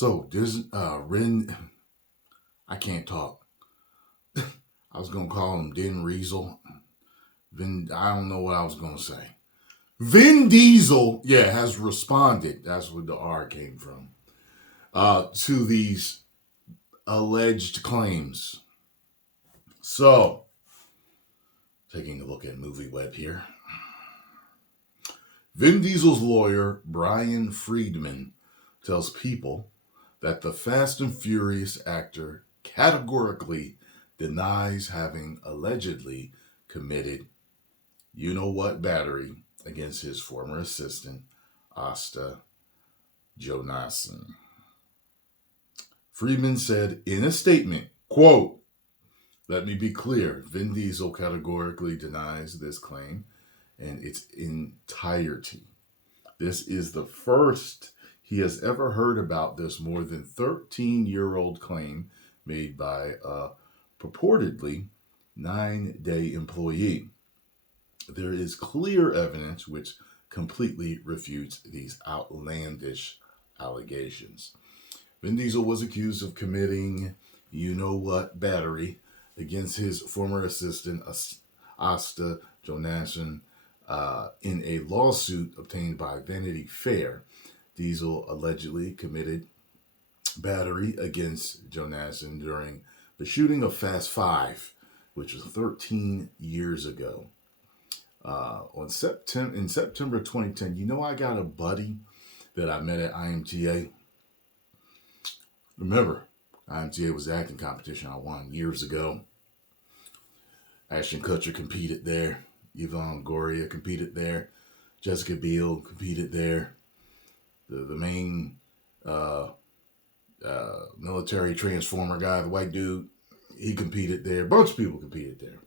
So there's Ren. I can't talk. I was gonna call him Din Riesel. I don't know what I was gonna say. Vin Diesel, yeah, has responded. That's where the R came from. To these alleged claims. So, taking a look at Movie Web here. Vin Diesel's lawyer, Brian Friedman, tells People that the Fast and Furious actor categorically denies having allegedly committed you know what battery against his former assistant, Asta Jonassen. Friedman said in a statement, quote, "Let me be clear, Vin Diesel categorically denies this claim in its entirety. This is the first he has ever heard about this more than 13-year-old claim made by a purportedly 9-day employee. There is clear evidence which completely refutes these outlandish allegations. Vin Diesel was accused of committing you know what battery against his former assistant, Asta Jonassen, in a lawsuit obtained by Vanity Fair. Diesel allegedly committed battery against Jonassen during the shooting of Fast Five, which was 13 years ago. In September 2010, you know, I got a buddy that I met at IMTA. Remember, IMTA was the acting competition I won years ago. Ashton Kutcher competed there. Yvonne Goria competed there. Jessica Biel competed there. The main military transformer guy, the white dude, he competed there. A bunch of people competed there.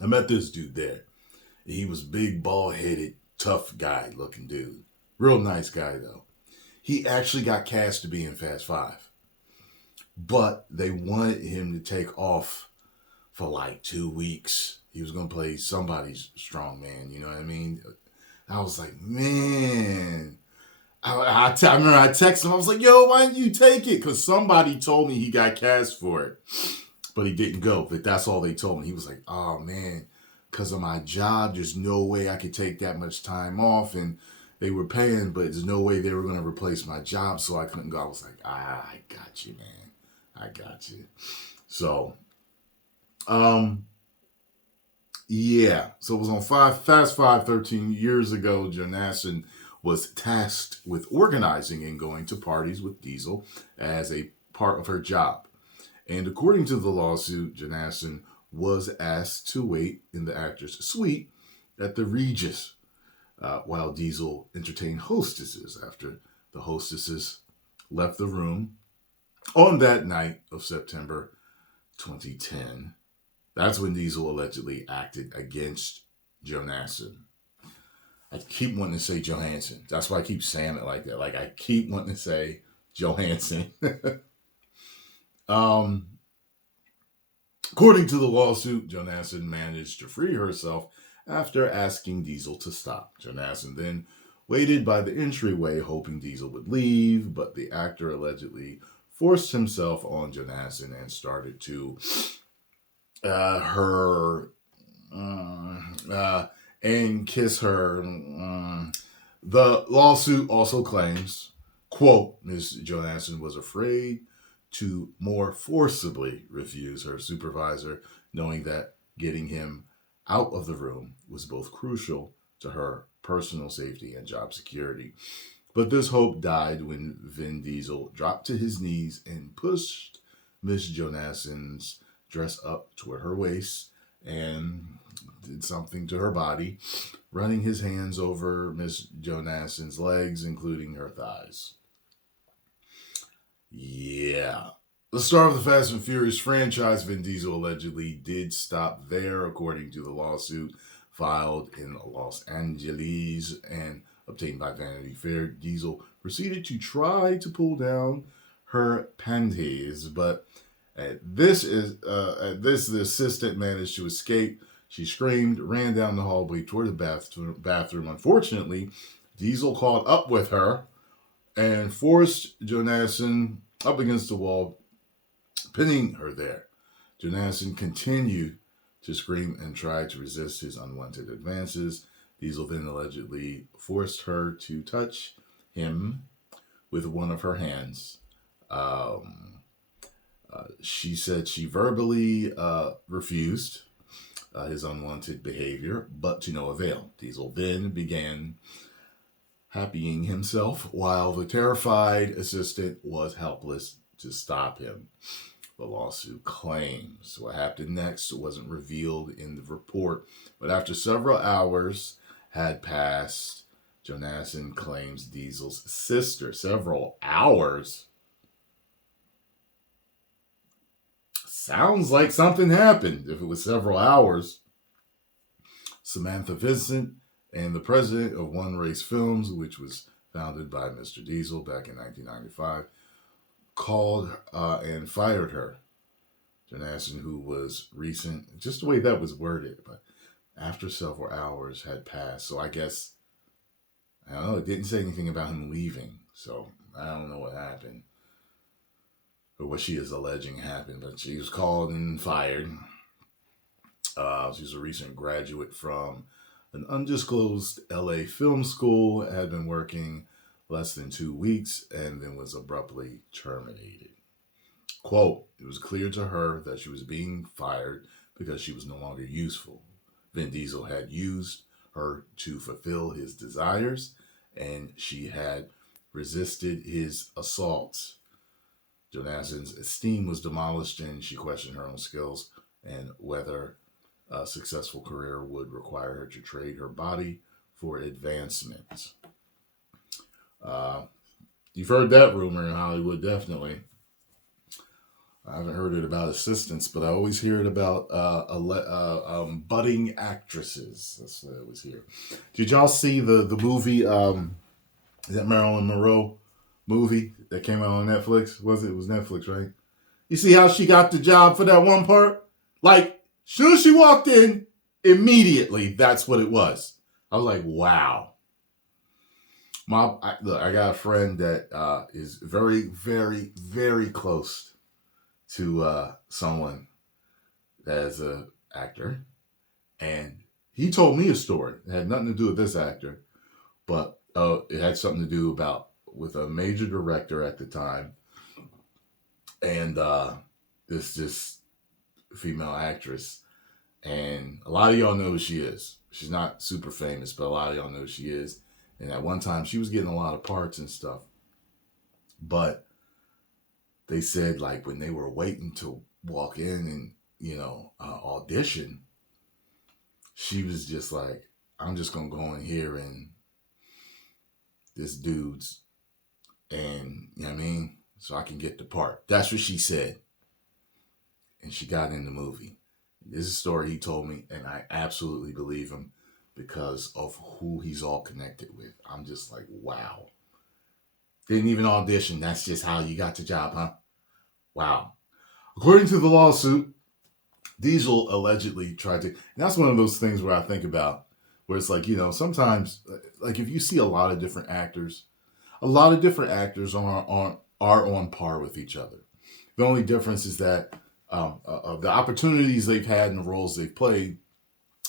I met this dude there. He was big, bald-headed, tough guy looking dude. Real nice guy, though. He actually got cast to be in Fast Five. But they wanted him to take off for like 2 weeks. He was going to play somebody's strong man, you know what I mean? I was like, man. I remember I texted him. I was like, yo, why didn't you take it? Because somebody told me he got cast for it. But he didn't go. But that's all they told me. He was like, oh, man. Because of my job, there's no way I could take that much time off, and they were paying, but there's no way they were going to replace my job, so I couldn't go. I was like, I got you, man. I got you. So, yeah. So it was on Fast Five 13 years ago. Jonassen was tasked with organizing and going to parties with Diesel as a part of her job. And according to the lawsuit, Jonassen was asked to wait in the actor's suite at the Regis while Diesel entertained hostesses after the hostesses left the room on that night of September 2010. That's when Diesel allegedly acted against Jonassen. I keep wanting to say Johansson. That's why I keep saying it like that. Like I keep wanting to say Johansson. According to the lawsuit, Jonassen managed to free herself after asking Diesel to stop. Jonassen then waited by the entryway, hoping Diesel would leave, but the actor allegedly forced himself on Jonassen and started to and kiss her. The lawsuit also claims, quote, Ms. Jonassen was afraid to more forcibly refuse her supervisor, knowing that getting him out of the room was both crucial to her personal safety and job security. But this hope died when Vin Diesel dropped to his knees and pushed Miss Jonassen's dress up toward her waist and did something to her body, running his hands over Miss Jonassen's legs, including her thighs. Yeah. The star of the Fast and Furious franchise, Vin Diesel, allegedly did stop there, according to the lawsuit filed in Los Angeles and obtained by Vanity Fair. Diesel proceeded to try to pull down her panties, but at this, the assistant managed to escape. She screamed, ran down the hallway toward the bathroom. Unfortunately, Diesel caught up with her and forced Jonasson up against the wall, pinning her there. Jonasson continued to scream and tried to resist his unwanted advances. Diesel then allegedly forced her to touch him with one of her hands. She said she verbally refused his unwanted behavior, but to no avail. Diesel then began happying himself while the terrified assistant was helpless to stop him. The lawsuit claims what happened next wasn't revealed in the report, but after several hours had passed, Jonasson claims Diesel's sister. Several hours? Sounds like something happened if it was several hours. Samantha Vincent and the president of One Race Films, which was founded by Mr. Diesel back in 1995, called and fired her. Jonasson, who was recent, just the way that was worded, but after several hours had passed. So I guess, I don't know, it didn't say anything about him leaving. So I don't know what happened or what she is alleging happened, but she was called and fired. She's a recent graduate from an undisclosed LA film school, had been working less than 2 weeks, and then was abruptly terminated. Quote, it was clear to her that she was being fired because she was no longer useful. Vin Diesel had used her to fulfill his desires, and she had resisted his assaults. Jonasson's esteem was demolished, and she questioned her own skills and whether a successful career would require her to trade her body for advancement. You've heard that rumor in Hollywood, definitely. I haven't heard it about assistants, but I always hear it about budding actresses. That's what I always hear. Did y'all see the movie, that Marilyn Monroe movie that came out on Netflix? It was Netflix, right? You see how she got the job for that one part? Like, soon as she walked in, immediately, that's what it was. I was like, wow. I got a friend that is very, very, very close to someone that is an actor. And he told me a story. It had nothing to do with this actor, but it had something to do with a major director at the time. And this female actress. And a lot of y'all know who she is. She's not super famous, but a lot of y'all know who she is. And at one time, she was getting a lot of parts and stuff. But they said, like, when they were waiting to walk in and, audition, she was just like, I'm just going to go in here and this dude's, and, you know what I mean? So I can get the part. That's what she said. And she got in the movie. This is a story he told me, and I absolutely believe him because of who he's all connected with. I'm just like, wow. Didn't even audition. That's just how you got the job, huh? Wow. According to the lawsuit, Diesel allegedly tried to, and that's one of those things where I think about, where it's like, sometimes, like if you see a lot of different actors are on par with each other. The only difference is that the opportunities they've had and the roles they've played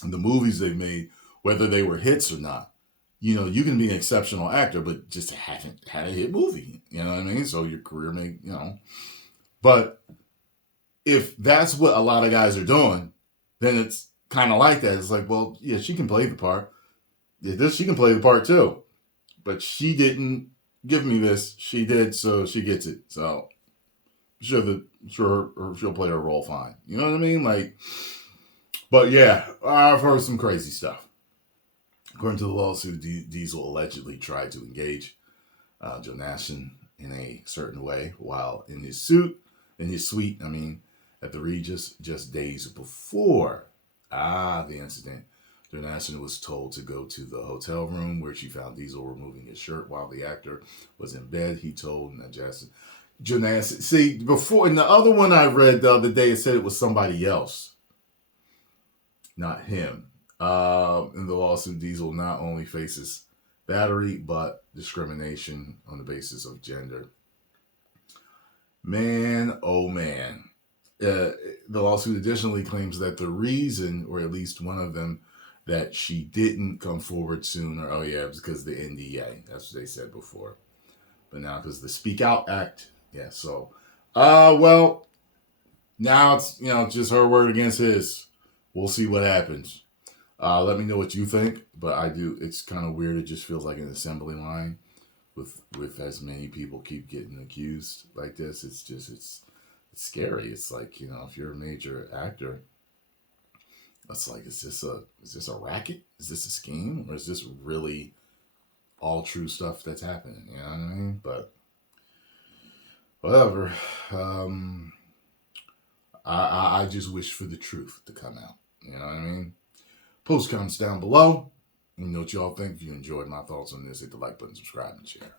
and the movies they've made, whether they were hits or not, you can be an exceptional actor, but just haven't had a hit movie. You know what I mean? So your career may, But if that's what a lot of guys are doing, then it's kind of like that. It's like, well, yeah, she can play the part. Yeah, she can play the part too. But she didn't give me this. She did, so she gets it. So she'll play her role fine. You know what I mean? Like, but yeah, I've heard some crazy stuff. According to the lawsuit, Diesel allegedly tried to engage Jonasson in a certain way while in his suite, at the Regis just days before the incident. Jonasson was told to go to the hotel room where she found Diesel removing his shirt while the actor was in bed. He told Jonasson, see, before, in the other one I read the other day, it said it was somebody else, not him. In the lawsuit, Diesel not only faces battery, but discrimination on the basis of gender. Man, oh man. The lawsuit additionally claims that the reason, or at least one of them, that she didn't come forward sooner, oh yeah, it was because of the NDA. That's what they said before. But now because the Speak Out Act, yeah, so, well, now it's, just her word against his. We'll see what happens. Let me know what you think, but it's kind of weird. It just feels like an assembly line with as many people keep getting accused like this. It's scary. It's like, if you're a major actor, it's like, is this a racket? Is this a scheme? Or is this really all true stuff that's happening? You know what I mean? But whatever. I just wish for the truth to come out. You know what I mean? Post comments down below. Let me know what y'all think. If you enjoyed my thoughts on this, hit the like button, subscribe, and share.